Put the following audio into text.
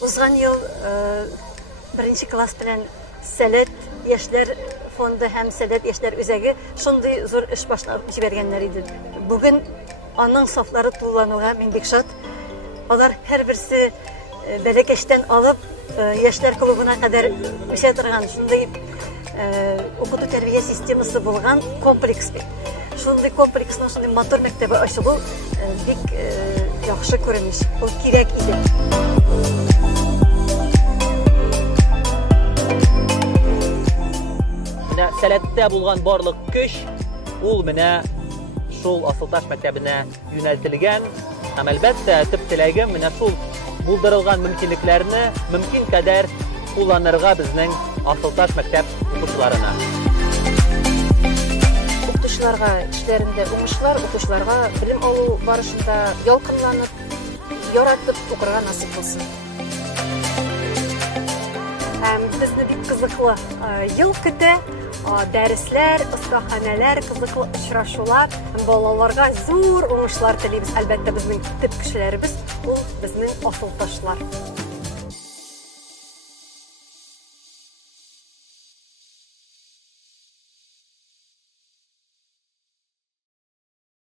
Узган ел беренче класс белән Сәләт яшьләр фонды һәм Сәләт яшьләр үзәге шундый зур эш башлап җибәргәннәр иде. Бүген аның сафлары туллануга мин бик шат. Алар һәрберсе бәләкәчтән алып яшьләр клубына кадәр эшләп торган шундый укыту тәрбия системасы булган комплекс. Шундый комплексның шундый мотор мәктәбе ачылу бик яхшы күренеш. Ул кирәк иде. Менә Сәләттә булган барлык көч ул менә шул Асылташ мәктәбенә юнәлтелгән. Һәм әлбәттә төп теләгем менә шул булдырылган мөмкинлекләрне мөмкин кадәр кулланырга безнең Асылташ мәктәп укучыларына. Укытучыларга эшләрендә уңышлар, укучыларга белем алу барышында ялкынланып, яратып укырга насыйп булсын. Безне бик кызыклы ел көтә. Дәресләр, остаханәләр, кызыклы очрашулар, балаларга зур уңышлар телибез. Әлбәттә безнең төп кешеләребез ул безнең Асылташлар.